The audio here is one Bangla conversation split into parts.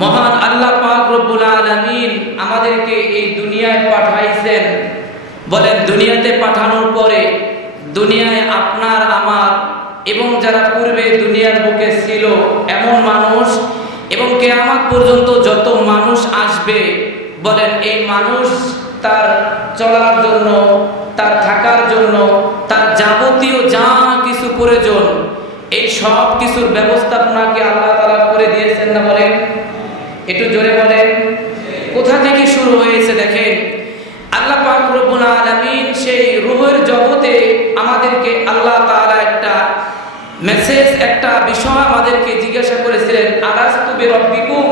মহান আল্লাহ পাক রব্বুল আলামিন আমাদেরকে এই দুনিয়ায় পাঠাইছেন। বলেন, দুনিয়াতে পাঠানোর পরে দুনিয়ায় আপনার আমার এবং যারা পূর্বে দুনিয়ার বুকে ছিল এমন মানুষ এবং কিয়ামত পর্যন্ত যত মানুষ আসবে, বলেন এই মানুষ তার চলার জন্য, তার থাকার জন্য, তার যাবতীয় যা কিছু প্রয়োজন এই সব কিছুর ব্যবস্থাপনাকে আল্লাহ তাআলা করে দিয়েছেন না? বলেন, একটু জোরে বলেন। কোথা থেকে শুরু হয়েছে দেখেন, আল্লাহ পাক রব্বুল আলামিন সেই রূহের জগতে আমাদেরকে আল্লাহ তাআলা একটা মেসেজ, একটা বিষয় আমাদেরকে জিজ্ঞাসা করেছিলেন, আলাস্তু বিরাব্বিকুম,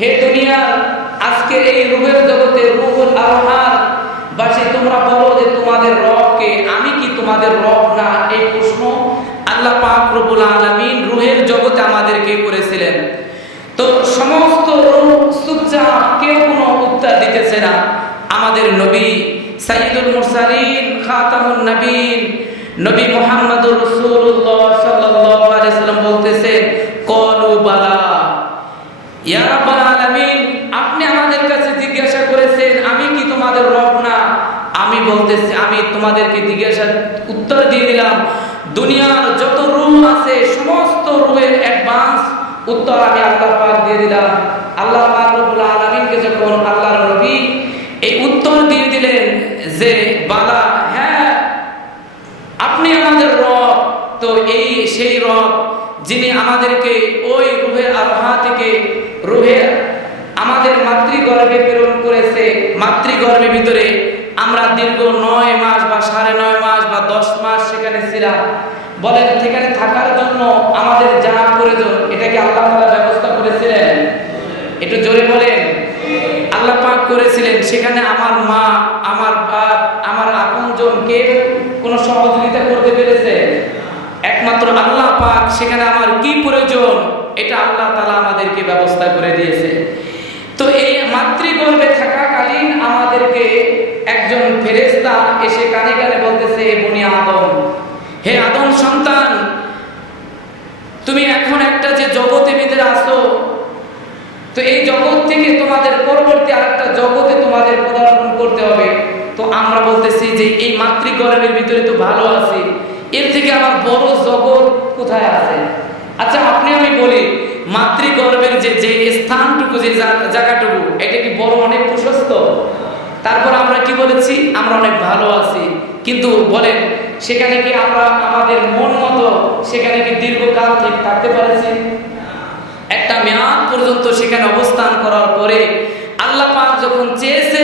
হে দুনিয়ার আজকের এই রূহের জগতে রূহুল আরহার বাসী তোমরা বলো যে তোমাদের রবকে, আমি কি তোমাদের রব না? এই প্রশ্ন আল্লাহ পাক রব্বুল আলামিন রূহের জগতে আমাদেরকে করেছিলেন। তো সমস্ত রূহ চুপচাপ, কেউ কোনো উত্তর দিতেছে না। আমাদের নবী সাইয়্যিদুল মুরসালিন খাতামুন নবীন নবী মুহাম্মদুর রাসূলুল্লাহ সাল্লাল্লাহু আলাইহি ওয়াসাল্লাম বলতেছেন, ক্বালু বালা ইয়া রাব্বাল আলামিন, আপনি আমাদের কাছে জিজ্ঞাসা করেছেন আমি কি তোমাদের রব না? আমি বলতেছি, আমি তোমাদেরকে জিজ্ঞাসা উত্তর দিয়ে দিলাম, দুনিয়ার যত রূহ আছে সমস্ত রূহের অ্যাডভান্স উত্তর আমি আল্লাহ পাক দিয়ে দিলাম। আল্লাহ পাক রব্বুল আলামিনকে যখন আল্লাহর নবী এই উত্তর দিয়ে দিলেন যে বালা, হ্যাঁ আপনি আমাদের রব, তো এই সেই রব যিনি আমাদেরকে ওই রূহে আরহা থেকে রূহে আমাদের মাতৃগর্ভে প্রেরণ করেছে। মাতৃগর্ভের ভিতরে আমরা দীর্ঘ 9 মাস বা 9.5 মাস বা 10 মাস সেখানে ছিলাম। বলেন, সেখানে থাকার জন্য আমাদের যা প্রয়োজন এটা কি আল্লাহ তাআলা ব্যবস্থা করেছিলেন? একটু জোরে বলেন। আল্লাহ পাক করেছিলেন। সেখানে আমার মা, আমার বাপ, আমার আপনজন কেউ কোনো সহযোগিতা করতে পেরেছে? একমাত্র আল্লাহ পাক। সেখানে আমার কি প্রয়োজন এটা আল্লাহ তাআলা আমাদেরকে ব্যবস্থা করে দিয়েছে। তো এই মাতৃগর্ভে থাকাকালীন আমাদেরকে একজন ফেরেশতা এসে কানে কানে বলতেছে, বনি আদম, হে আদম সন্তান, তুমি এখন একটা যে জগতে ভিতরে আসো, তো এই জগৎ থেকে তোমাদের পরবর্তী আরেকটা জগতে তোমাদের পদার্পণ করতে হবে। তো আমরা বলতেছি যে এই মাতৃগর্ভের ভিতরে তো ভালো আছি, এর থেকে আবার বড় জগৎ কোথায় আছে? আচ্ছা আপনি আমি বলি, মাতৃগর্ভের যে স্থানটুকু, যে জায়গাটুকু, এটা কি বড় অনেক প্রশস্ত? তারপর আমরা কি বলেছি? আমরা অনেক ভালো আছি। কিন্তু বলেন, সেখানে কি আমরা আমাদের মন মতো সেখানে কি দীর্ঘকাল ঠিক থাকতে পারছি? একটা মেয়াদ পর্যন্ত সেখানে অবস্থান করার পরে আল্লাহ পাক যখন চেয়েছে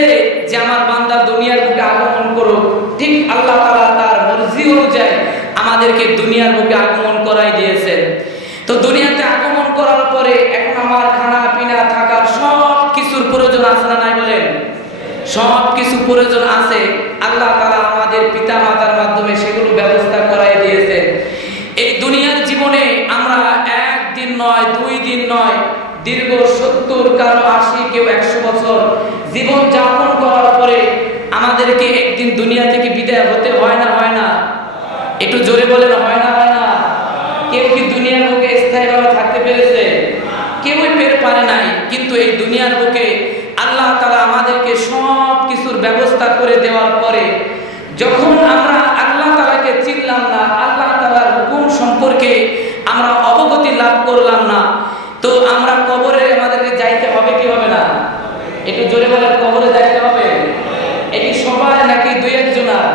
যে আমার বান্দা দুনিয়ার বুকে আগমন করুক, ঠিক আল্লাহ তাআলা তার মর্জি অনুযায়ী আমাদেরকে দুনিয়ার বুকে আগমন করাই দিয়েছেন। তো দুনিয়াতে আগমন করার পরে এখন আমার খানা পিনা থাকার সব কিছুর প্রয়োজন আছে না নাই? বলেন, সব কিছু প্রয়োজন আছে। আল্লাহ তাআলা আমাদের পিতা মাতার মাধ্যমে সেগুলো ব্যবস্থা করাই দিয়েছে। এই দুনিয়ার জীবনে আমরা একদিন নয়, 2 দিন নয়, দীর্ঘ 70, কারো 80, কেউ 100 বছর জীবন যাপন করার পরে আমাদেরকে একদিন দুনিয়া থেকে বিদায় হতে হয় না? হয় না? একটু জোরে বলেন, হয় না? হয় না? কেউ কি দুনিয়ার বুকে স্থায়ীভাবে থাকতে পেরেছে? কেউই পারে নাই। কিন্তু এই দুনিয়ার বুকে আল্লাহ তাআলা আমাদেরকে সব কিছুর ব্যবস্থা করে দেওয়ার পরে যখন আমরা আল্লাহ তাআলাকে চিনলাম না, আল্লাহ তাআলার হুকুম সম্পর্কে আমরা অবগতি লাভ করলাম না, তো আমরা কবরে আমাদেরকে যাইতে হবে কি হবে না? একটু জোরে বলেন, কবরে যাইতে হবে। এটি সবাই নাকি 2-1 জনার?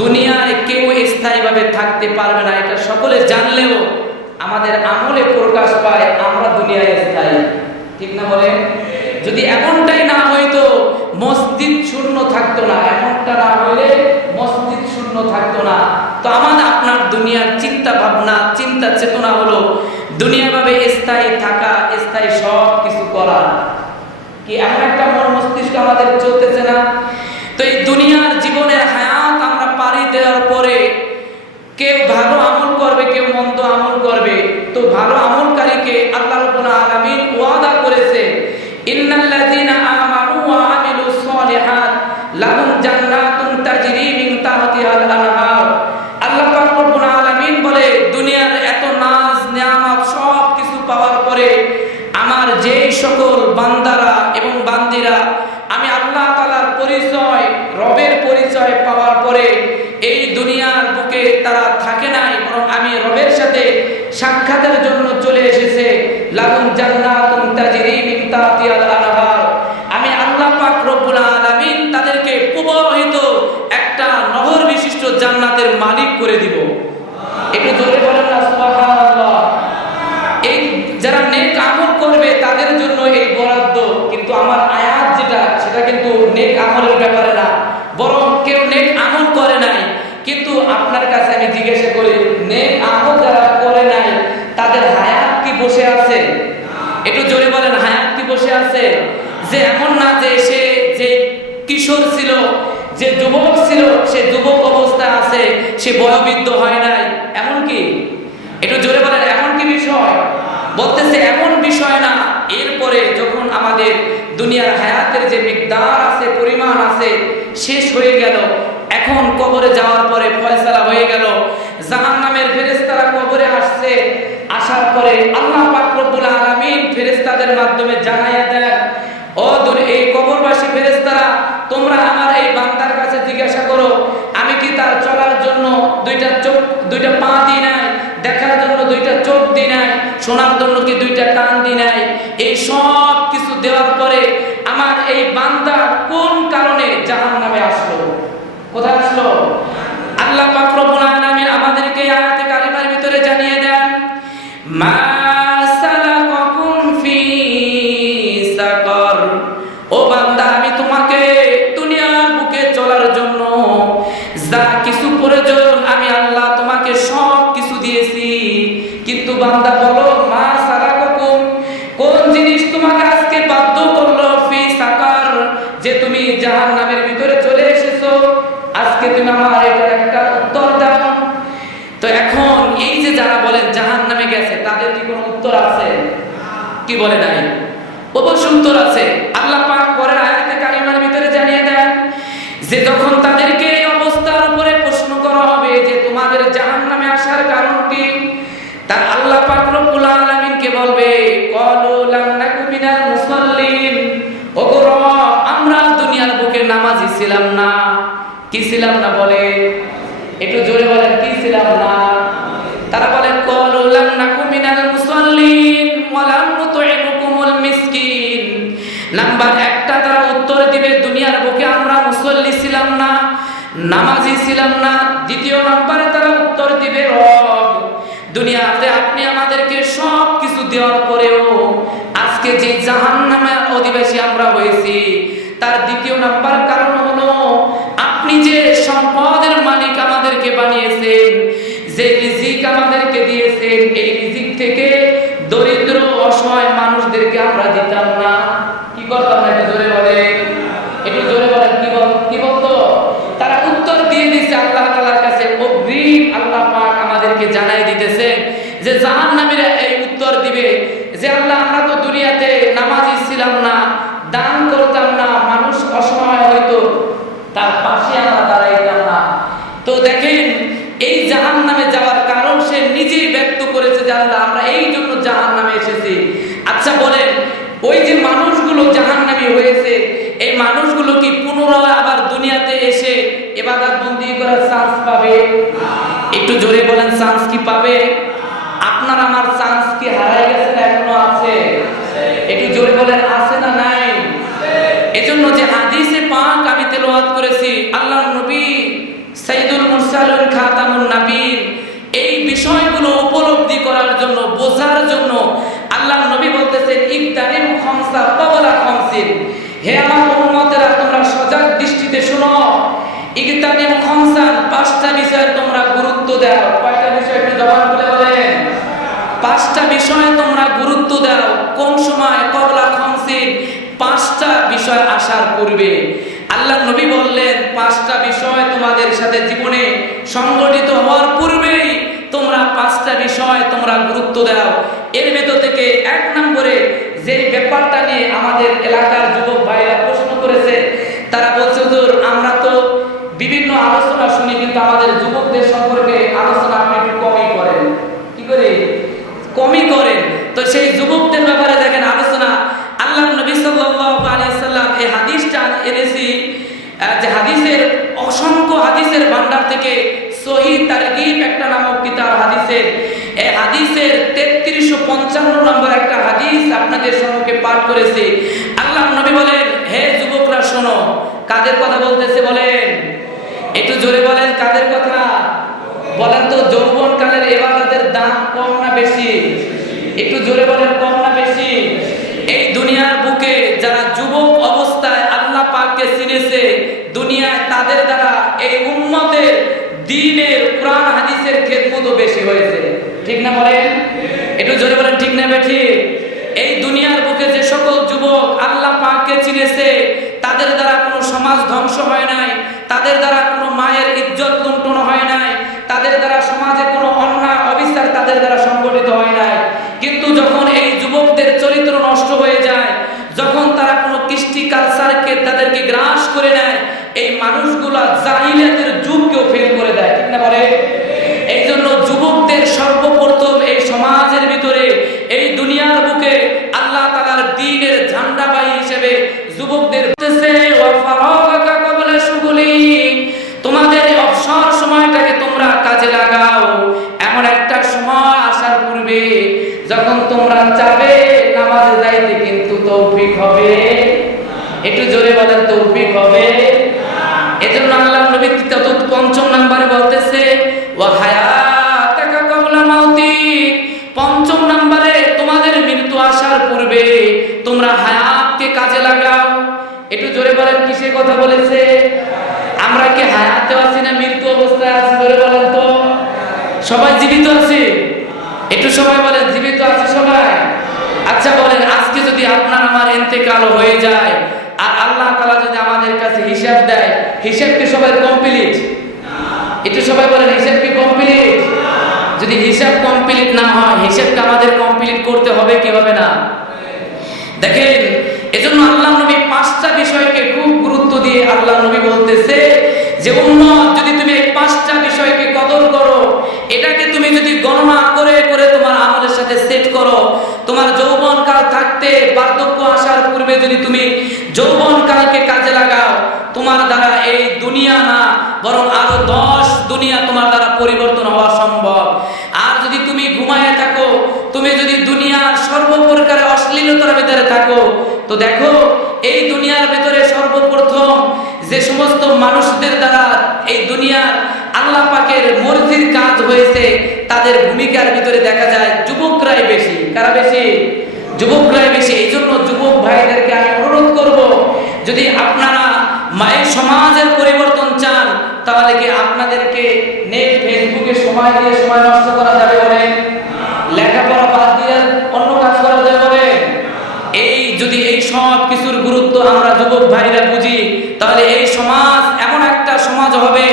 দুনিয়ায় কেউ স্থায়ীভাবে থাকতে পারবে না, এটা সকলে জানলেও আমাদের আমলে প্রকাশ পায় আমরা দুনিয়ায় স্থায়ী। ঠিক না বলেন? যদি এমনটাই না হইতো মসজিদ শূন্য থাকতো না, এমনটা না হইলে মসজিদ শূন্য থাকতো না। তো আমাদের আপনার দুনিয়ার চিন্তা ভাবনা, চিন্তা চেতনা হলো দুনিয়াভাবে স্থায়ী থাকা, স্থায়ী সব কিছু করা। কি এমন একটা মন মস্তিষ্ক আমাদের চলতেছে না? তো এই দুনিয়ার জীবনের হায়াত আমরা পাড়ি দেওয়ার পরে কেউ ভালো আমল করবে, কেউ মন্দ আমল করবে। তো ভালো আমলকারীকে আল্লাহ রাব্বুল আলামিন ওয়াদা করেছে, ইন্নাল্লাযীনা আমানু ওয়া আমিলুস সলিহাত লাহুম জান্নাতুন তাজরি মিন তাহতিহাল আনহার। আল্লাহ পাক রব্বুল আলামিন বলে, দুনিয়ার এত নাজ নেয়ামত সব কিছু পাওয়ার পরে আমার যেই সকল বান্দারা এবং বান্দিরা আমি আল্লাহ তাআলার পরিচয়, রবের পরিচয় পাওয়ার পরে এই দুনিয়ার বুকে তারা থাকে নাই, বরং আমি রবের সাথে সাক্ষাতের জন্য চলে এসেছে, লাহুম জান্নাতুন তাজরি মিন তাহতিহাল আনহার, আমি আল্লাহ পাক রব্বুল আলামিন তাদেরকে প্রবাহিত একটা নহর বিশিষ্ট জান্নাতের মালিক করে দিব। একটু জোরে বলেন না সুবহানাল্লাহ। এই যারা নেক আমল করবে তাদের জন্য এই বরাদ্দ, কিন্তু আমার আয়াত যেটা সেটা কিন্তু নেক আমলের ব্যাপারে না, বরং কেউ নেক আমল করে নাই, কিন্তু আপনার কাছে আমি জিজ্ঞাসা করি, নেক আমল যারা করে নাই তাদের হায়াত কি বসে আছে? একটু জোরে বলেন, হায়াত কি বসে আছে? যে এমন না যে সে যে কিশোর ছিল, যে যুবক ছিল, সে যুবক অবস্থায় আছে, সে বয়োবৃদ্ধ হয় নাই, এমন কি? একটু জোরে বলেন, এমন কি বিষয়? বলতেছে এমন বিষয় না। এরপরে যখন আমাদের দুনিয়ার হায়াতের যে মিকদার আছে, পরিমাণ আছে, শেষ হয়ে গেল, এখন কবরে যাওয়ার পরে ফয়সালা হয়ে গেল, জাহান্নামের ফেরেশতারা কবরে আসছে, আসার পরে আল্লাহ পাক রব্বুল আলামিন ফেরেশতাদের মাধ্যমে জানাইয়া দেন, ও এই কবরবাসী ফেরেশতারা, তোমরা আমার এই বান্দার কাছে জিজ্ঞাসা করো, আমি কি তার চলার জন্য দুইটা চোখ, দুইটা পা দিই নাই, দেখার জন্য দুইটা চোখ দিই নাই, শোনার জন্য কি দুইটা কান দিই নাই? এই সব কিছু দেওয়ার পরে আমার এই বান্দা কোন কারণে জাহান্নামে আসলো? কোথায় আসলো? আল্লাহ পাক রব্বুল আলামিন আমাদেরকে আয়াতে কারিমার ভিতরে জানিয়ে দেন, মা সালাকাকুম ফি সাকার, ও বান্দা আমি তোমাকে দুনিয়ার বুকে চলার জন্য যা কিছু প্রয়োজন আমি আল্লাহ তোমাকে সব কিছু দিয়েছি, কিন্তু বান্দা বলো, মা সালাকাকুম, কোন জিনিস তোমাকে আজকে বাধ্য করলো ফি সাকার, যে তুমি জাহান্নামের ভিতরে চলে এসেছো? আজকে তুমি আমার এটার একটা উত্তর দাও। তো এখন এই যে যারা বলেন জাহান্নামে গেছে, তাদের কি কোনো উত্তর আছে? কি বলে নাই? অবশ্যই উত্তর আছে। আল্লাহ পাক পরের আয়াতে কারিমার ভিতরে জানিয়ে দেন যে যখন তাদেরকে এই অবস্থার উপরে প্রশ্ন করা হবে যে তোমাদের জাহান্নামে আসার কারণ কি, তার আল্লাহ পাক রব্বুল আলামিনকে বলবে, ক্বালু লাম নাকু মিনাল মুসাল্লিন, ওগো রব, আমরা দুনিয়ার বুকে নামাজি ছিলাম না। কি ছিলাম না? বলে একটু জোরে বলেন, কি ছিলাম না? তারা বলে, ক্বালু লাম নাকু মিনাল মুসাল্লিন ওয়া লাম নুতঈমুকুমুল মিসকিন। নাম্বার একটা তারা উত্তর দিবে, দুনিয়ার বুকে আমরা মুসল্লি ছিলাম না, নামাজি ছিলাম না। দ্বিতীয় নম্বরে তারা উত্তর দিবে, রব, দুনিয়াতে আপনি আমাদেরকে সব কিছু দেওয়ার পরেও আজকে যে জাহান্নামের অধিবাসী আমরা হয়েছি, তার দ্বিতীয় নাম্বার কারণ হলো আপনি যে সম্পদের মালিক আমাদেরকে বানিয়েছেন, যে রিজিক আমাদেরকে দিয়েছেন, এই রিজিক থেকে দরিদ্র অসহায় মানুষদেরকে আমরা দিতাম না। কি করতাম না? একটু জোরে বলে, একটু জোরে বলেন, কি বলতো? তারা উত্তর দিয়ে দিচ্ছে আল্লাহ তাআলার কাছে, অগ্রিম আল্লাহ পাক আমাদেরকে জানাই দিতেছে যে জাহান্নামীরা এই উত্তর দিবে যে আল্লাহ, আমরা তো দুনিয়াতে নামাজি ছিলাম না, দান করতাম না, মানুষ অসহায় হয়তো তার পাশে আমরা দাঁড়াইতাম না। তো দেখেন, এই জাহান্নামে যাওয়ার কারণ সে নিজেই ব্যক্ত করেছে যে আল্লাহ, আমরা এই জন্য জাহান্নামে এসেছি। আচ্ছা বলেন, ওই যে মানুষগুলো জাহান্নামী হয়েছে, এই মানুষগুলো কি পুনরায় আবার দুনিয়াতে এসে ইবাদত বন্দেগী করার চান্স পাবে? একটু জোরে বলেন, চান্স কি পাবে? আপনার আমার চান্স কি হারাই গেছে না এখনো আছে? একটু জোরে বলেন, আছে না নাই? এজন্য যে হাদিসে পাক আমি তেলাওয়াত করেছি, আল্লাহর নবী সাইয়্যিদুল মুরসালিন খাতামুন নবীন, এই বিষয়গুলো উপলব্ধি করার জন্য, বোঝার জন্য আল্লাহর নবী বলতেছেন, ইকতানিম খামসা ক্বাবলা খামসিন, হে আমার উম্মতেরা, তোমরা সজাগ দৃষ্টিতে শুনো, ইকতানিম খামসান, পাঁচটা বিষয়ে তোমরা গুরুত্ব দাও। কয়টা বিষয়? একটু জবান খুলে বলেন। পাঁচটা বিষয়ে তোমরা গুরুত্ব দাও। কোন সময়? ক্বাবলা খামসিন, পাঁচটা বিষয় আসার পূর্বে। আল্লাহর নবী বললেন, পাঁচটা বিষয় তোমাদের সাথে জীবনে সংগঠিত হওয়ার পূর্বেই তোমরা পাঁচটা বিষয় তোমরা গুরুত্ব দাও। এর ভেতর থেকে এক নম্বরে যে ব্যাপারটা নিয়ে আমাদের এলাকার যুবক ভাইরা প্রশ্ন করেছে, তারা বলছে, হুজুর, আমরা তো বিভিন্ন আলোচনা শুনি, কিন্তু আমাদের যুবকদের সম্পর্কে আলোচনা আপনি একটু কমই করেন। কি করে? কমই করেন। তো সেই যুবকদের ব্যাপারে দেখেন আলোচনা আপনাদের সম্মুখে পাঠ করেছি। আল্লাহ নবী বলেন, হে যুবকরা শোনো। কাদের কথা বলতেছে বলেন? একটু জোরে বলেন, কাদের কথা বলেন তো? যৌবনকালের ইবাদতের দাম কম না বেশি? একটু জোরে বলেন, কম না বেশি? এই দুনিয়ার বুকে যারা যুবক অবস্থায় আল্লাহ পাককে চিনেছে, দুনিয়ায় তাদের দ্বারা এই উম্মতের দ্বীনের কোরআন হাদিসের খেদমতও বেশি হয়েছে। ঠিক না বলেন? একটু জোরে বলেন, ঠিক না বেঠি? এই দুনিয়ার বুকে যে সকল যুবক আল্লাহ পাককে চিনেছে, তাদের দ্বারা কোনো সমাজ ধ্বংস হয় নাই, তাদের দ্বারা কোনো মায়ের ইজ্জত লুণ্ঠন হয় নাই, তাদের দ্বারা সমাজে কোনো অন্যায় অবিচার তাদের দ্বারা সংগঠিত হয় নাই। কিন্তু যখন এই যুবকদের চরিত্র নষ্ট হয়ে যায়, যখন তারা কোনো কৃষ্টি কালচারকে তাদেরকে গ্রাস করে নেয়, এই মানুষগুলা জাহিলিয়াতের যুগকেও ফেল করে দেয়। ঠিক না বলে? এই জন্য যুবকদের সর্বপ্রথম এই সমাজের ভিতরে, এই দুনিয়ার বুকে আল্লাহ তাআলার দ্বীনের ঝান্ডাবাহী হিসেবে যুবকদের তোমাদের অবসর সময়টাকে তোমরা কাজে লাগাও। এমন একটা সময় আসার পূর্বে যখন তোমরা চাবে নামাজে যাইতে, কিন্তু তৌফিক হবে। একটু জোরে বলেন, তৌফিক হবে। এজন্য আল্লাহ নবী পঞ্চম নম্বরে বলতেছে, ওয়া হায়াতাকা ক্বাবলা মাউতিক। পঞ্চম নম্বরে তোমাদের মৃত্যু আসার পূর্বে তোমরা হায়াতকে কাজে লাগাও। একটু জোরে বলেন, কিসের কথা বলেছে? আমরা কি হায়াতে আছি না মৃত্যু অবস্থায় আছি? জোরে বলেন তো। সবাই জীবিত আছে? একটু সবাই বলেন, জীবিত আছে সবাই? আচ্ছা বলেন, আজকে যদি আপনার আমার ইন্তেকাল হয়ে যায় আর আল্লাহ তাআলা যদি আমাদের কাছে হিসাব দেয়, হিসাব কি সবাই কমপ্লিট? একটু সবাই বলেন, হিসাব কি কমপ্লিট? যদি হিসাব কমপ্লিট না হয়, হিসাবকে আমাদের কমপ্লিট করতে হবে কি হবে না? দেখেন, এজন্য আল্লাহ নবী পাঁচটা বিষয়কে খুব গুরুত্ব দিয়ে আল্লাহ নবী বলতেছে যে উম্মত, যদি তুমি এই পাঁচটা বিষয়কে কদর করো, এটাকে তুমি যদি গণনা করে করে তোমার আমলের সাথে সেট করো, তোমার যৌবনকাল থাকতে বার্ধক্য আসার পূর্বে যদি তুমি যৌবনকালকে কাজে লাগাও, তোমার দ্বারা এই দুনিয়া না বরং আরো 10 দুনিয়া তোমার দ্বারা পরিবর্তন হওয়া সম্ভব। আর যদি তুমি ঘুমায়ে থাকো, তুমি যদি দুনিয়ার সর্বপ্রকারে অশ্লীলতার ভিতরে থাকো, তো দেখো এই দুনিয়ার ভিতরে সর্বপ্রথম যে সমস্ত মানুষদের দ্বারা এই দুনিয়ার আল্লাহ পাকের মর্জির কাজ হয়েছে, তাদের ভূমিকার ভিতরে দেখা যায় যুবকরাই বেশি। কারা বেশি? যুবকরাই বেশি। এই জন্য যুবক ভাইদেরকে আমি অনুরোধ করব, যদি আপনারা মায়ের সমাজের পরিবর্তন চান, তাহলে কি আপনাদেরকে নেট ফেসবুকে সময় দিয়ে সময় নষ্ট করা যাবে বলে? লেখাপড়া বাদ দিয়ে অন্য কাজ করা যাবে বলে? এই যদি এই সব কিছুর গুরুত্ব আমরা যুবক ভাইরা বুঝি, তাহলে এই সমাজ এমন একটা সমাজ হবে।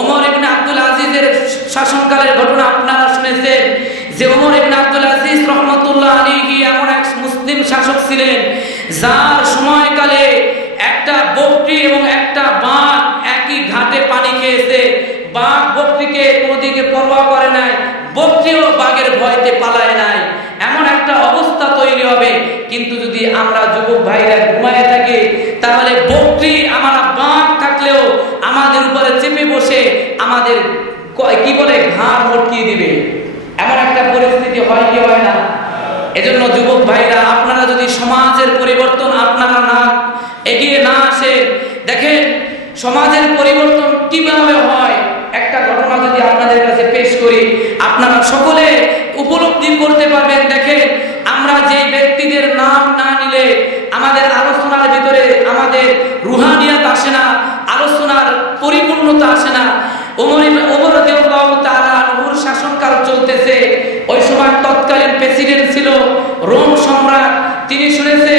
ওমর ইবনে আব্দুল আজিজের শাসনকালের ঘটনা আপনারা শুনেছেন যে ওমর ইবনে আব্দুল আজিজ রহমাতুল্লাহ আলাইহি এমন এক মুসলিম শাসক ছিলেন, যার সময়কালে একটা বকরি এবং একটা বাঘ একই ঘাটে পানি খেয়েছে। বাঘ বকরিকে কোনোদিকে পরোয়া করে নাই, বকরিও বাঘের ভয়তে পালায় নাই। এমন একটা অবস্থা তৈরি হবে। কিন্তু যদি আমরা যুবক ভাইরা ঘুমায় থাকি, তাহলে বকরি আমরা বাঘ থাকলেও আমাদের উপরে চেপে বসে আমাদের কি বলে ঘাড় মটকিয়ে দিবে। এমন একটা পরিস্থিতি হয় কি হয় না? এজন্য যুবক ভাইরা, আপনারা যদি সমাজের পরিবর্তন আপনারা না এগিয়ে না আসে, দেখেন সমাজের পরিবর্তন কিভাবে হয়। একটা ঘটনা যদি আপনাদের কাছে পেশ করি, আপনারা সকলে উপলব্ধি করতে পারবেন। দেখেন, আমরা যে ব্যক্তিদের নাম না নিলে আমাদের আলোচনার ভিতরে আমাদের রুহানিয়াত আসে না, আলোচনার পরিপূর্ণতা আসে না। ওমর রাদিয়াল্লাহু তাআলা আনহুর শাসনকাল চলতেছে। ওই সময় তৎকালীন প্রেসিডেন্ট ছিল রোম সম্রাট। তিনি শুনেছে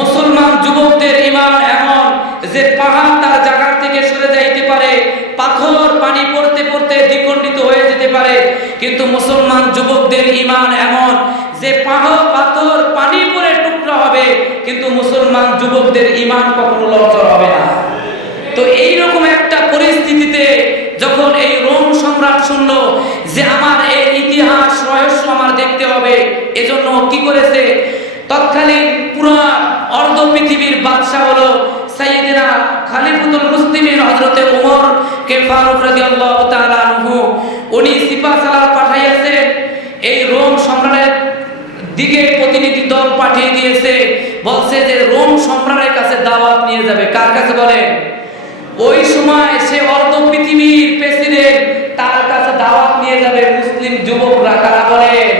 মুসলমান যুবকদের ঈমান এমন যে পাহাড় তার জায়গা থেকে সরে যাইতে পারে, পাথর পানি পড়তে পড়তে দ্বিখণ্ডিত হয়ে যেতে পারে, কিন্তু মুসলমান যুবকদের ঈমান এমন যে পাথর পানি পড়ে টুকরা হবে, কিন্তু মুসলমান যুবকদের ঈমান কখনো লড়চড় হবে না। তো এইরকম একটা পরিস্থিতিতে যখন এই রোম সম্রাট শুনলো যে আমার এই ইতিহাস রহস্য আমার দেখতে হবে, এজন্য কি করেছে, তৎকালীন পুরো অর্ধ পৃথিবীর বাদশা হলো সাইয়েদনা খলিফাতুল মুসলিমিন হযরতে ওমর কে ফারুক রাদিয়াল্লাহু তাআলা আনহু। উনি সিপাহসালার পাঠাইয়াছেন এই রোম সম্রাটের দিকে প্রতিনিধি দল পাঠিয়ে দিয়েছে, বলছে যে রোম সম্রাটের কাছে দাওয়াত নিয়ে যাবে। কার কাছে বলেন? ওই সময় সে অর্ধ পৃথিবীর প্রেসিডেন্ট, তার কাছে দাওয়াত নিয়ে যাবে মুসলিম যুবকরা। কারা বলেন?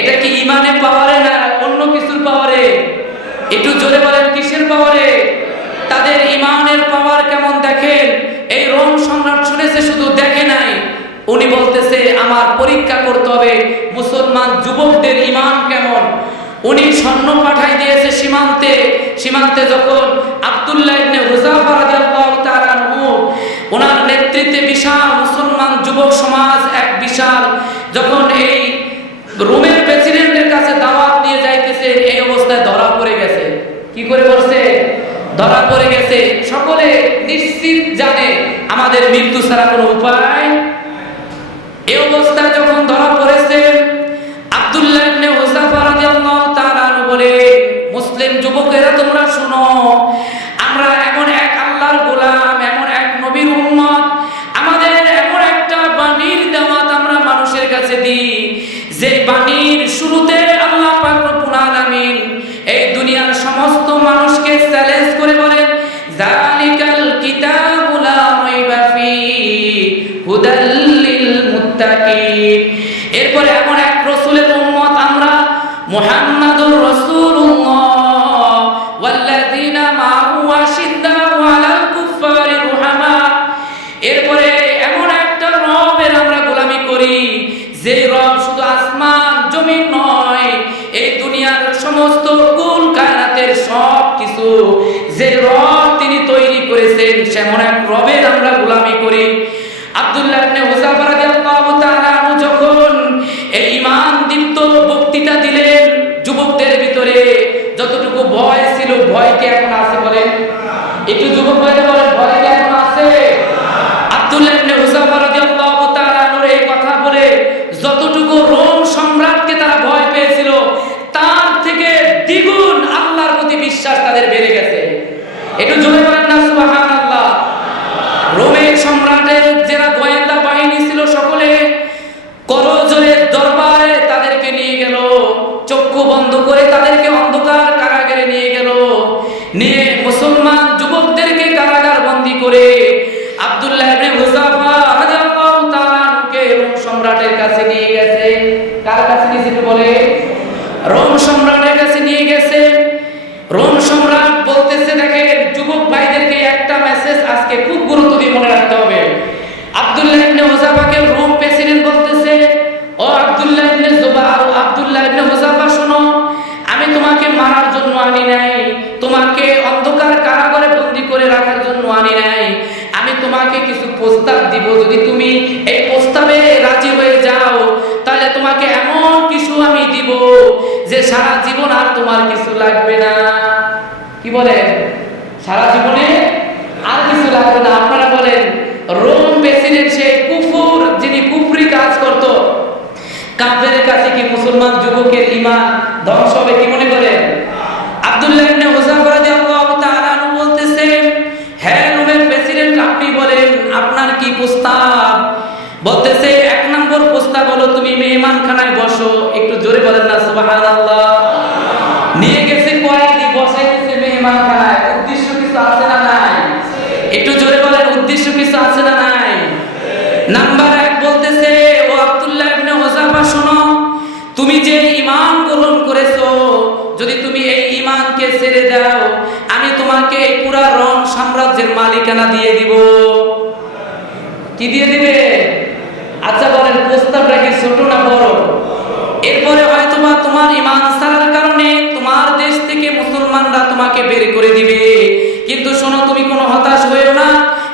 এটা কি ইমানের পাওয়ারে না অন্য কিছুর পাওয়ারে? একটু জোরে বলেন কিসের পাওয়ারে? তাদের ইমানের পাওয়ার কেমন দেখেন। এই রোম সম্রাট শুনেছে, শুধু দেখে নাই, উনি বলতেছে আমার পরীক্ষা করতে হবে মুসলমান যুবকদের ইমান কেমন। উনি সৈন্য পাঠাই দিয়েছে সীমান্তে যখন আব্দুল্লাহ ইবনে হুযাফা রাদিয়াল্লাহু তাআলা আনহু ওনার নেতৃত্বে বিশাল মুসলমান যুবক সমাজ এক বিশাল যখন এই রোমের প্রেসিডেন্টের কাছে দাওয়াত নিয়ে যাইতেছে, এই অবস্থায় ধরা পড়ে গেছে। কি করে বলছে? ধরা পড়ে গেছে। সকলে নিশ্চিত জানে আমাদের মৃত্যু ছাড়া কোনো উপায়। এই অবস্থায় যখন ধরা পড়েছে, আব্দুল্লাহ ইবনে হুযাফা রাদিয়াল্লাহু তাআলা বলে, মুসলিম যুবকেরা তোমরা শুনো, আমরা এমন এক আল্লাহর গোলাম, এমন এক নবীর উম্মত, আমাদের এমন একটা বাণীর দাওয়াত আমরা মানুষের কাছে দিই, যে বাণীর শুরুতে আল্লাহ পাক রব্বুল আলামিন এই দুনিয়ার সমস্ত মানুষকে চ্যালেঞ্জ করে বলেন, যালিকাল কিতাবু লা রাইবা ফীহি হুদাল লিল মুত্তাকিন। এরপরে এমন এক রাসূলের উম্মত আমরা, মুহাম্মাদুর রাসূলুল্লাহ ওয়াল্লাযীনা মা'হু আশিদ্দাউ আলাল কুফফারি রুহামা। এরপরে এমন একটা রবের আমরা গোলামি করি, যে রব শুধু আসমান জমিন নয়, এই দুনিয়ার সমস্ত কুল কায়নাতের সব কিছু যে রব তিনি তৈরি করেছেন, সেমন এক রবের আমরা গোলামি করি। আব্দুল্লাহ ইবনে হুযাফা রাদিয়াল্লাহু তাআলা আনহু যখন এই ঈমান দীপ্ত বক্তৃতা দিলেন, যুবকদের ভিতরে যতটুকু ভয় ছিল, ভয় কি এখন আছে বলেন? একটু যুবক ভাইরা বলেন, ভয় কি এখন আছে? আব্দুল্লাহ ইবনে হুযাফা রাদিয়াল্লাহু তাআলা আনহুর এই কথা বলে যতটুকু রোম সম্রাটকে তারা ভয় পেয়েছিল, তার থেকে দ্বিগুণ আল্লাহর প্রতি বিশ্বাস তাদের বেড়ে গেছে। একটু জোরে বলেন না সুবহানাল্লাহ। রোমের সম্রাটের যারা গোয়েন্দা বাহিনী ছিল, সকলে করজোড়ের দরবারে তাদেরকে নিয়ে গেল, চক্ষু বন্ধ করে তাদেরকে অন্ধকার কারাগারে নিয়ে গেল, নিয়ে মুসলমান যুবকদেরকে কারাগার বন্দী করে আব্দুল্লাহ ইবনে হুযাফা রাদিয়াল্লাহু তাআলা আনহুকে রোম সম্রাটের কাছে নিয়ে গেছে। কার কাছে নিয়েছে বলে? রোম সম্রাটের কাছে নিয়ে গেছে। রোম সম্রাট বলতেছে, দেখেন যুবক ভাইদেরকে একটা মেসেজ আজকে খুব গুরুত্ব দিয়ে মনে রাখতে হবে। আব্দুল্লাহ ইবনে হুযাফাকে রোম প্রেসিডেন্ট বলতেছে, ও আব্দুল্লাহ ইবনে হুযাফা শোনো, আমি তোমাকে মারার জন্য আনি নাই, তোমাকে অন্ধকার কারাগারে বন্দী করে রাখার জন্য আনি নাই। আমি তোমাকে কিছু প্রস্তাব দিব, যদি তুমি এই প্রস্তাবে রাজি হয়ে যাও, তাহলে তোমাকে এমন কিছু আমি দিব যে সারা জীবন আর তোমার কিছু লাগবে না। কি বলেন? সারা জীবনে আর কিছু লাগবে না। আপনারা বলেন, রোম প্রেসিডেন্ট সে কুফর, যিনি কুফরি কাজ করত, কাফেরের কাছে কি মুসলমান যুবকের ঈমান ধ্বংস হবে? কি মনে করেন? আব্দুল্লাহ ইবনে হুযাফা রাদিয়াল্লাহু তাআলা আনহু বলতেছে, হ্যাঁ রোমের প্রেসিডেন্ট, আপনি বলেন আপনার কি প্রস্তাব? বলতেছে, এক নম্বর প্রস্তাব হলো তুমি মেহমানখানায় বসো। একটু জোরে বলেন না সুবহানাল্লাহ। নিয়ে গেছে কয়েদি, বসাইতেছে মেহমানখানায়। উদ্দেশ্য কিছু আছে না নাই? একটু জোরে বলেন, উদ্দেশ্য কিছু আছে না নাই? নাম্বার এক বলতেছে, ও আব্দুল্লাহ ইবনে হুযাফা শোনো, তুমি যে ঈমান গ্রহণ করেছো, যদি তুমি এই ঈমানকে ছেড়ে দাও, আমি তোমাকে এই পুরা রোম সাম্রাজ্যের মালিকানা দিয়ে দিব। কি দিয়ে দিবে? আচ্ছা বলেন, প্রস্তাবটা কি ছোট না বড়? এরপরে হয়তোবা তোমার ঈমান ছাড়ার কারণে তোমার দেশ থেকে মুসলমানরা তোমাকে বের করে দিবে, কিন্তু শোনো, তুমি কোনো হতাশ হয়েও না।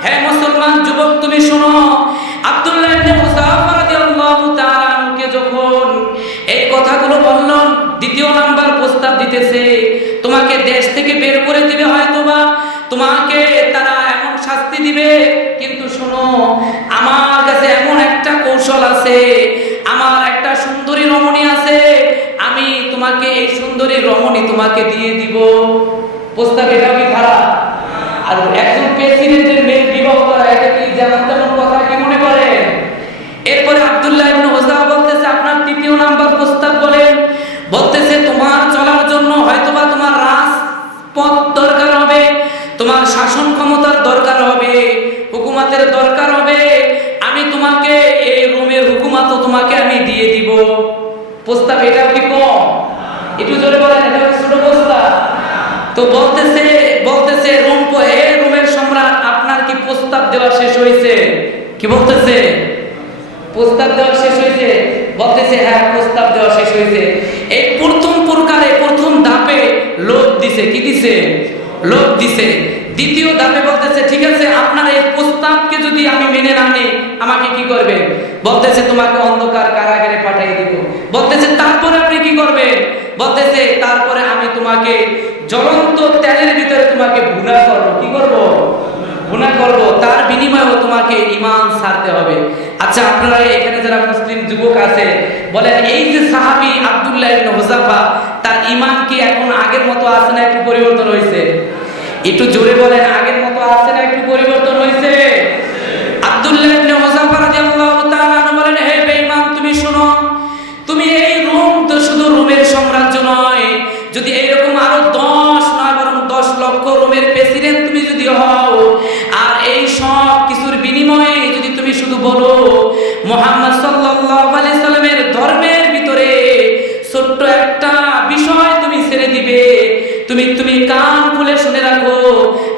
হ্যাঁ মুসলমান যুবক, তুমি শোনো, আব্দুল্লাহ ইবনে হুযাফা রাদিয়াল্লাহু তাআলা আনহুকে যখন এই কথাগুলো বলল, দ্বিতীয় নাম্বার প্রস্তাব দিতেছে, তোমাকে দেশ থেকে বের করে দিবে, হয়তোবা তোমাকে তারা এমন শাস্তি দিবে, কিন্তু শোনো, আমার কাছে এমন একটা কৌশল আছে, আমার একটা সুন্দরী রমণী আছে, আমি তোমাকে এই সুন্দরী রমণী তোমাকে দিয়ে দিব। প্রস্তাব এটা কি খারাপ? আর একজন প্রেসিডেন্টের মেয়ের বিবাহ করা, এটা কি যেমন তেমন কথা? কি মনে করেন? এরপরে আব্দুল্লাহ ইবনে হুযাফা বলতেছে, আপনার তৃতীয় নাম্বার প্রস্তাব বলেন। শাসন ক্ষমতার দরকার হবে, হুকুমাতের দরকার হবে, আমি তোমাকে এই রোমের হুকুমাতও তোমাকে আমি দিয়ে দিব। প্রস্তাব এটাও কি কম? একটু জোরে বলেন, এটা কি ছোট প্রস্তাব? তো বলতেছে রোমের সম্রাট, আপনার কি প্রস্তাব দেওয়া শেষ হয়েছে? কি বলতেছে? প্রস্তাব দেওয়া শেষ হয়েছে? বলতেছে হ্যাঁ, প্রস্তাব দেওয়া শেষ হয়েছে। এই প্রথম প্রকারে প্রথম ধাপে লোভ দিছে। কি দিছে? লোভ দিছে। দ্বিতীয় ধাপে বলতেছে ঠিক আছে, আপনার এই প্রস্তাবকে যদি আমি মেনে না নিই আমাকে কি করবে? বলতেছে তোমাকে অন্ধকার কারাগারে পাঠিয়ে দিব। বলতেছে তারপরে আপনি কি করবেন? বলতেছে তারপরে আমি তোমাকে জ্বলন্ত তেলের ভিতরে তোমাকে ভুনা করব। কি করব? গুনাহ করব, তার বিনিময়ে তোমাকে ঈমান ছাড়তে হবে। আচ্ছা, আপনারা এখানে যারা মুসলিম যুবক আছে বলেন, এই যে সাহাবী আব্দুল্লাহ ইবনে হুযাফা, তার ঈমান কি এখন আগের মতো আছে না একটু পরিবর্তন হয়েছে? একটু জোরে বলেন, আগের মতো আছে না একটু পরিবর্তন হয়েছে? আব্দুল্লাহ ইবনে হুযাফা রাদিয়াল্লাহু তাআলা আনহু বলেন, হে বেঈমান, তুমি শোনো, তুমি এই রোম তো শুধু রোমের সাম্রাজ্য নয়, যদি এইরকম আরো 10 নয় বরং 10 লক্ষ রোমের প্রেসিডেন্ট তুমি যদি হও, আর এই সব কিছুর বিনিময়ে যদি তুমি শুধু বলো মুহাম্মদ সাল্লাল্লাহু আলাইহি সাল্লামের ধর্মের ভিতরে ছোট্ট একটা বিষয় তুমি ছেড়ে দিবে, তুমি কান খুলে শুনে রাখো,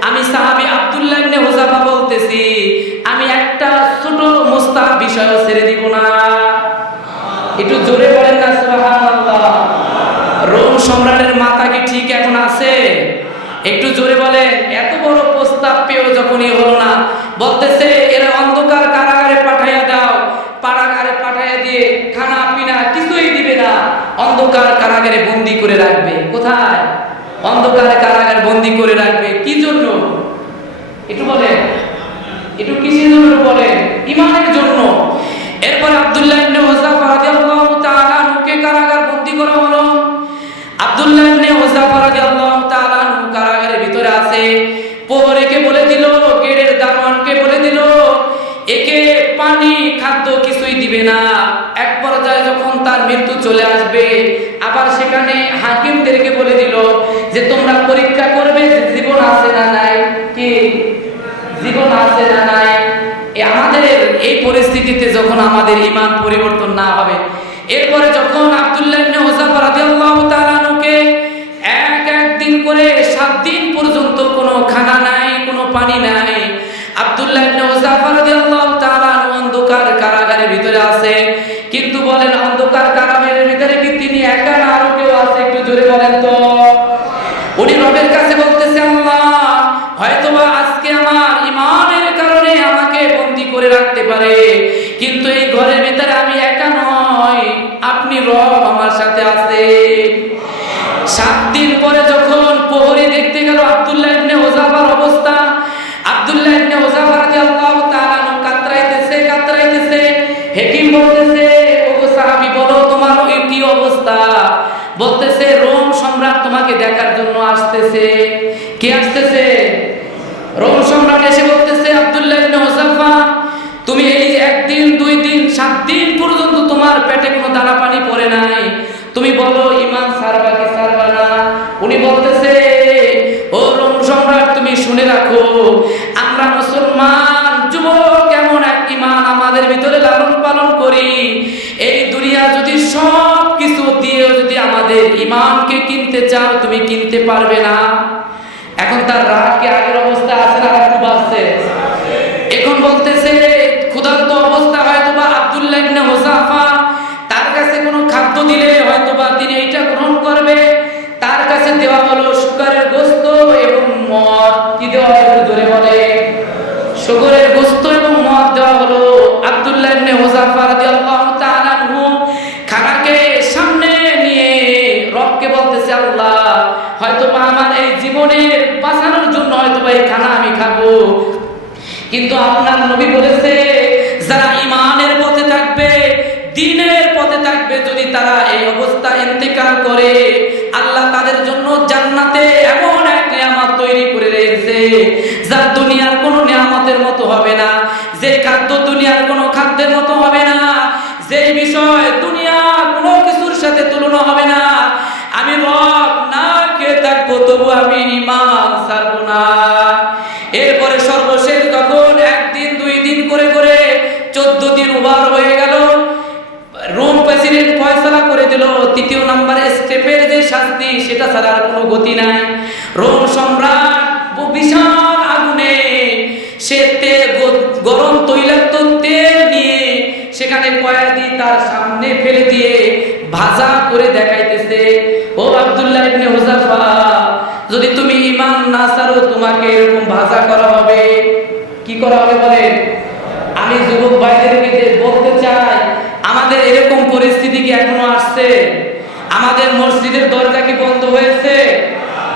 আমি সাহাবী আব্দুল্লাহ ইবনে হুযাফা বলতেছি, আমি একটা ছোট মুস্তাহাব বিষয়ও ছেড়ে দিব না। একটু জোরে বলেন না সুবহানাল্লাহ। রোম সম্রাটের মাথা কি ঠিক এখন আছে? একটু জোরে বলেন। এত বড় প্রস্তাব পেয়েও যখনই হলো না, বলতেছে এরা অন্ধকার কারাগারে পাঠাইয়া দাও। কারাগারে পাঠাইয়া দিয়ে খানা পিনা কিছুই দিবে না, অন্ধকার কারাগারে বন্দী করে রাখবে। কোথায়? অন্ধকার কারাগারে বন্দী করে রাখবে। কি জন্য? একটু বলেন, একটু কিসের জন্য বলেন? ঈমানের জন্য। এরপর আব্দুল্লাহ ইবনে হুযাফা রাদিয়াল্লাহু তাআলা আনহুকে কারাগার বন্দী করা হলো। আব্দুল্লাহ ইবনে হুযাফা রাদিয়াল্লাহু তাআলা আনহু কারাগারের ভিতরে আছে। প্রহরীকে বলে দিল, গেটের দারোয়ানকে বলে দিল, একে পানি খাদ্য কিছুই দিবে না। এক পর্যায়ে যখন তার মৃত্যু চলে আসবে, আবার সেখানে হাকিমদেরকে বলে দিল যে তোমরা পরীক্ষা করবে যে জীবন আছে না নাই। কি জীবন আছে না নাই? আমাদের এই পরিস্থিতিতে যখন আমাদের ঈমান পরিবর্তন না হবে, এরপরে যখন আব্দুল্লাহ ইবনে হুযাফা রাদিয়াল্লাহু তাআলা আনহুকে এক দিন করে 7 দিন পর্যন্ত কোনো খানা নাই, কোনো পানি নাই, আব্দুল্লাহ ইবনে হুযাফা রাদিয়াল্লাহু তাআলা আনহু অন্ধকার কারাগারের ভিতরে আছে। কিন্তু বলেন, অন্ধকার কারাগারের ভিতরে কি তিনি একা না আরো কেউ আছে? একটু জোরে বলেন তো। উনি রবের কাছে বলতেছে, আল্লাহ, হয়তোবা আজকে আমার ঈমানের কারণে আমাকে বন্দী করে রাখতে পারে, কিন্তু এই ঘরের ভিতরে আমি একা নয়, আপনি রব আমার সাথে আছে। 7 দিন পরে যখন প্রহরী দেখতে গেল আব্দুল্লাহ ইবনে হুযাফার অবস্থা, আব্দুল্লাহ ইবনে হুযাফা রাদিয়াল্লাহু তাআলা কাতরাইতেছে। হাকিম বলতেছে, ওগো সাহাবী, বলো তোমার কি অবস্থা? বলতেছে, রোম সম্রাট তোমাকে দেখার জন্য আসতেছে। কে আসতেছে? রোম সম্রাট এসে বলতেছে, আব্দুল্লাহ ইবনে হুযাফা, তুমি এই যে 1 দিন 2 দিন 7 দিন পর্যন্ত তোমার পেটে কোনো দানা পানি পড়ে নাই, তুমি বলো ঈমান ছাড়বা কি ছাড়বা না? উনি বলতেছে, ও রোম সম্রাট, তুমি শুনে রাখো, আমরা মুসলমান যুবক এমন এক ঈমান আমাদের ভিতরে লালন পালন করি, এই দুনিয়া যদি সব কিছু দিয়ে যদি আমাদের ঈমানকে কিনতে চাও তুমি কিনতে পারবে না। এখন তার রাগ কি আগের অবস্থা আছে না একটু বাড়ছে? এখন বলতেছে, ক্ষুধার্ত অবস্থা হয়তোবা আব্দুল্লাহ ইবনে হুযাফা, তার কাছে কোনো খাদ্য দিলে হয়তোবা তিনি এইটা গ্রহণ করবে। তার কাছে দেওয়া হলো শুকরের গোশত এবং মদ। কি দেওয়া হলো? জোরে বলে। শুকরের গোশত এবং মদ দেওয়া হলো। আব্দুল্লাহ ইবনে হুযাফা রাদিয়াল্লাহু তাআলা আনহু খানাকে সামনে নিয়ে রবকে বলতেছে, আল্লাহ, হয়তোবা আমার এই জীবনের বাঁচানোর জন্য হয়তোবা এই খানা আমি খাবো, কিন্তু আপনার নবী বলেছে যারা ঈমানের পথে থাকবে, দ্বীনের পথে থাকবে, যদি তারা এই অবস্থা ইন্তেকাল করে, আল্লাহ তাদের জন্য জান্নাতে এমন এক নিয়ামত তৈরি করে রেখেছে যা দুনিয়ার কোনো নিয়ামতের মতো হবে না, যে খাদ্য দুনিয়ার কোনো খাদ্যের মতো হবে না, যে বিষয় দুনিয়া কোনো কিছুর সাথে তুলনা হবে না। আমি রব না খেয়ে থাকবো, তবু আমি ঈমান ছাড়বো না। তৃতীয় নাম্বার স্টেপের যে শাস্তি, সেটা ছাড়া আর কোনো গতি নাই। রোম সম্রাট বিশাল আগুনে সে গরম তৈলাক্ত তেল নিয়ে সেখানে কয়েদি তার সামনে ফেলে দিয়ে ভাজা করে দেখাইতেছে, ও আব্দুল্লাহ ইবনে হুযাফা, যদি তুমি ঈমান না ছাড়ো তোমাকে এরকম ভাজা করা হবে। কি করা হবে বলেন? আমি যুবক ভাইদেরকে বলতে চাই, আমাদের এরকম পরিস্থিতি কি এখনো আসছে? আমাদের মসজিদের দরজা কি বন্ধ হয়েছে?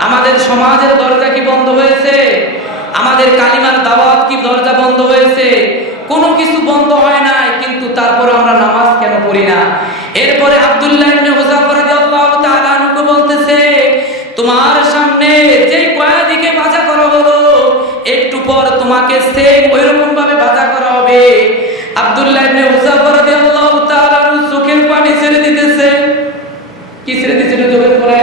আমাদের সমাজের দরজা কি বন্ধ হয়েছে? আমাদের কালিমার দাওয়াত কি দরজা বন্ধ হয়েছে? কোনো কিছু বন্ধ হয় নাই, কিন্তু তারপর আমরা নামাজ কেন পড়ি না? এরপরে আব্দুল্লাহ ইবনে হুযাফা রাদিয়াল্লাহু তাআলা আনহু বলতেছে, তোমার সামনে যেই কয়েদিকে ভাজা করা হলো, একটু পর তোমাকে সেম ওইরকম ভাবে ভাজা করা হবে। আব্দুল্লাহ ইবনে হুযাফা রাদিয়াল্লাহু তাআলা চোখের পানি ছেড়ে দিতেছে। কি ছেড়ে দিতেছে? চোখের পরে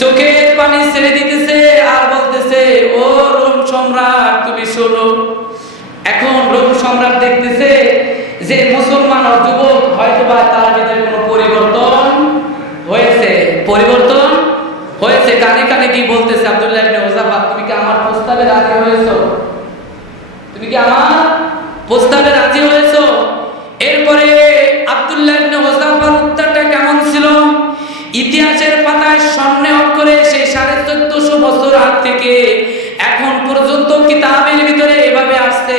চোখের পানি ছেড়ে দিতেছে আর বলতেছে, ও রোম সম্রাট, তুমি শোনো। এখন রোম সম্রাট দেখতেছে যে মুসলমান ও যুবক হয়তোবা তার ভিতরে কোনো পরিবর্তন হয়েছে, পরিবর্তন হয়েছে। কানে কানে কি বলতেছে, আব্দুল্লাহ ইবনে হুযাফা, তুমি কি আমার প্রস্তাবে রাজি হয়েছো? তুমি কি আমার প্রস্তাবে রাজি হয়েছো? এরপরে আব্দুল্লাহ ইবনে হুযাফার উত্তরটা কেমন ছিল? ইতিহাসের পাতায় স্বর্ণে অক্ষরে সেই 1450 বছর আগ থেকে এখন পর্যন্ত কিতাবের ভিতরে এভাবে আসছে,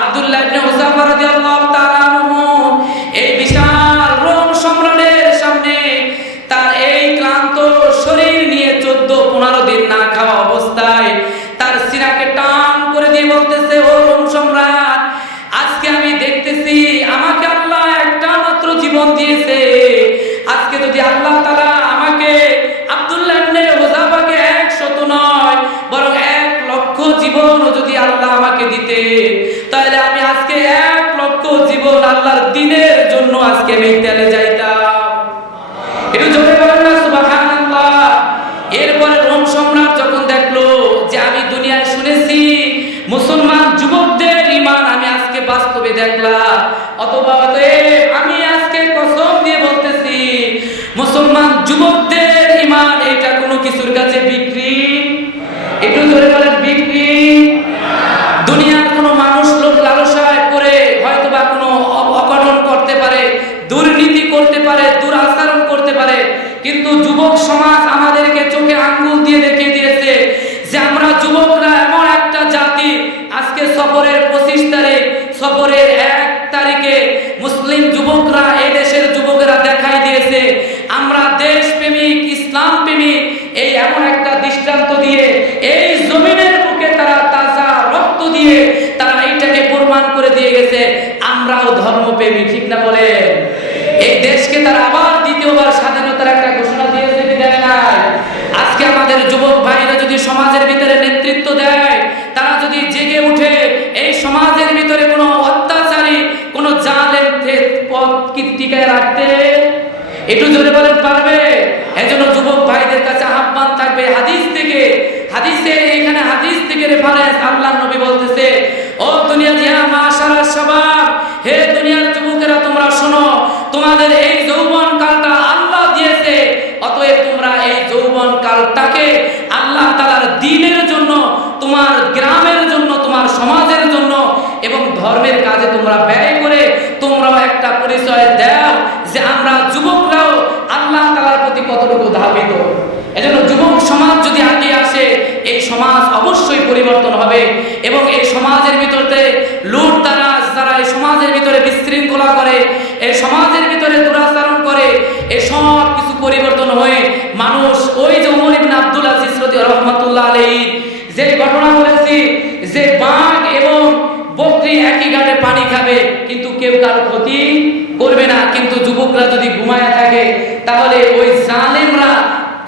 আব্দুল্লাহ ইবনে হুযাফা রাদিয়াল্লাহু তাআলা আনহু এই বিশাল রোম সম্রাটের সামনে তার এই ক্লান্ত শরীর নিয়ে 14-15 দিন না খাওয়া অবস্থায় তার সিনাকে টান করে দিয়ে বলতেছে, ও রোম সম্রাট, আজকে আমি দেখতেছি আমাকে আল্লাহ একটা মাত্র জীবন দিয়েছে। আজকে যদি আল্লাহ তাআলা আমাকে আব্দুল্লাহ ইবনে হুযাফাকে 100 নয় বরং 1 লক্ষ জীবন যদি আল্লাহ আমাকে দিতে, তাহলে আমি আজকে 1 লক্ষ জীবন আল্লাহর দ্বীনের জন্য আজকে আমি তেলে যাইতাম। একটু জোরে বলেন না সুবহানাল্লাহ। এরপরে রোম সম্রাট যখন দেখলো যে আমি দুনিয়ায় শুনেছি মুসলমান যুবকদের ঈমান আমি আজকে বাস্তবে দেখলাম, অতএব আমি আজকে কসম দিয়ে বলতেছি মুসলমান যুবকদের ঈমান এটা কোনো কিছুর কাছে বিক্রি। একটু জোরে বলেন, বিক্রি। দুনিয়ার কোনো মানুষ লোভ লালসায় পড়ে হয়তোবা কোনো অঘটন করতে পারে, দুর্নীতি করতে পারে, দুরাচরণ করতে পারে, কিন্তু যুবক সমাজ আমাদেরকে চোখে আঙ্গুল দিয়ে দেখিয়ে দিয়েছে যে আমরা যুবকরা এমন একটা জাতি। আজকে সফরের 25 তারিখ, সফরের 1 তারিখে মুসলিম যুবকরা, এই দেশের যুবকেরা দেখাই দিয়েছে আমরা দেশপ্রেমিক, ইসলাম প্রেমিক। এই এমন একটা দৃষ্টান্ত দিয়ে এই জমিনের বুকে তারা তাজা রক্ত দিয়ে তারা এইটাকে প্রমাণ করে দিয়ে গেছে আমরাও ধর্মপ্রেমী। ঠিক না বলে? এই দেশকে তারা আবার দ্বিতীয়বার স্বাধীনতার একটা ঘোষণা দিয়েছে কি দেয় নাই? আজকে আমাদের যুবক ভাইরা যদি সমাজের ভিতরে নেতৃত্ব দেয়, তারা যদি জেগে উঠে এই সমাজের ভিতরে কোনো অত্যাচারী, কোনো জালেম পথ কি টিকায় রাখতে, একটু জোরে বলেন পারবে? এজন্য যুবক ভাইদের কাছে আহ্বান থাকবে, হাদিস থেকে, এখানে হাদিস থেকে রেফারেন্স, আল্লাহর নবী বলতেছে, ও দুনিয়া ইয়া মাশারাস শাবাব, হে দুনিয়ার যুবকেরা তোমরা শোনো, তোমাদের এই যৌবন কালটা আল্লাহ দিয়েছে, অতএব তোমরা এই যৌবন কালটাকে আল্লাহ তাআলার দ্বীনের জন্য, তোমার গ্রামের জন্য, তোমার সমাজের জন্য এবং ধর্মের কাজে তোমরা ব্যয় করে তোমরাও একটা পরিচয় দাও যে আমরা যুবকরাও আল্লাহ তাআলার প্রতি কতটুকু ধাবিত। এজন্য যুবক সমাজ যদি আগে আসে, এই সমাজ অবশ্যই পরিবর্তন হবে এবং এই সমাজের ভিতরে লুটতারাজ যারা এই সমাজের ভিতরে বিশৃঙ্খলা করে, এই সমাজের ভিতরে দুরাচরণ করে, এই সব কিছু পরিবর্তন হয়ে মানুষ ওই যে ওমর ইবনে আব্দুল আজিজ রাহমাতুল্লাহ আলাইহি যে ঘটনা বলেছি যে বাঘ এবং বকরি একই ঘাটে পানি খাবে কিন্তু কেউ কারো ক্ষতি করবে না, কিন্তু যুবকরা যদি ঘুমায় থাকে তাহলে ওই জালেমরা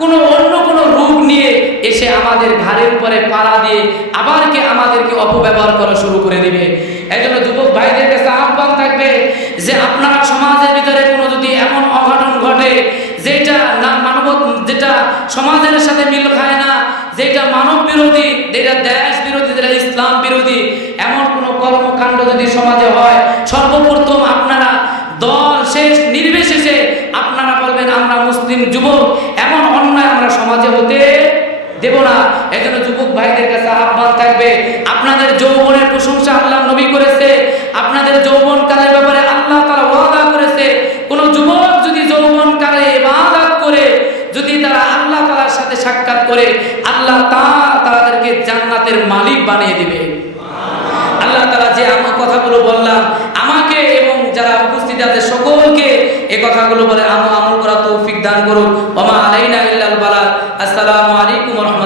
কোনো অন্য কোনো রূপ নিয়ে এসে আমাদের ঘাড়ের উপরে পাড়া দিয়ে আবার আমাদেরকে অপব্যবহার করা শুরু করে দিবে। এজন্য যুবক ভাইদের কাছে আহ্বান থাকবে যে আপনারা সমাজের ভিতরে কোনো যদি এমন অঘটন ঘটে যেটা না মানব, যেটা সমাজের সাথে মিল খায় না, যেটা মানব বিরোধী, যেটা দেশ বিরোধী, যেটা ইসলাম বিরোধী, এমন কোনো কর্মকাণ্ড যদি সমাজে হয়, সর্বপ্রথম আপনারা দল শেষ নির্বিশেষে আপনারা বলবেন করবেন আমরা মুসলিম যুবক, এমন অন্যায় আমরা সমাজে হতে দেব না। এজন্য যুবক ভাইদের কাছে আহ্বান থাকবে, আপনাদের যৌবনের প্রশংসা আল্লাহ নবী করেছে, আপনাদের যৌবন কালের ব্যাপারে আল্লাহ তাআলা ওয়াদা করেছে। কোন যুবক যদি যৌবন কালে ইবাদত করে, যদি তারা আল্লাহ তাআলার সাথে সাক্ষাৎ করে, আল্লাহ তাদেরকে জান্নাতের মালিক বানিয়ে দিবে। আল্লাহ তাআলা যে আমার কথাগুলো বললাম, আমাকে এবং যারা উপস্থিত আছে সকলকে এই কথাগুলো বলে আমল করার তৌফিক দান করুন। ওয়া মা আলাইনা ইল্লাল বালাগ। আসসালামু আলাইকুম ওয়া রাহমাতুল্লাহ।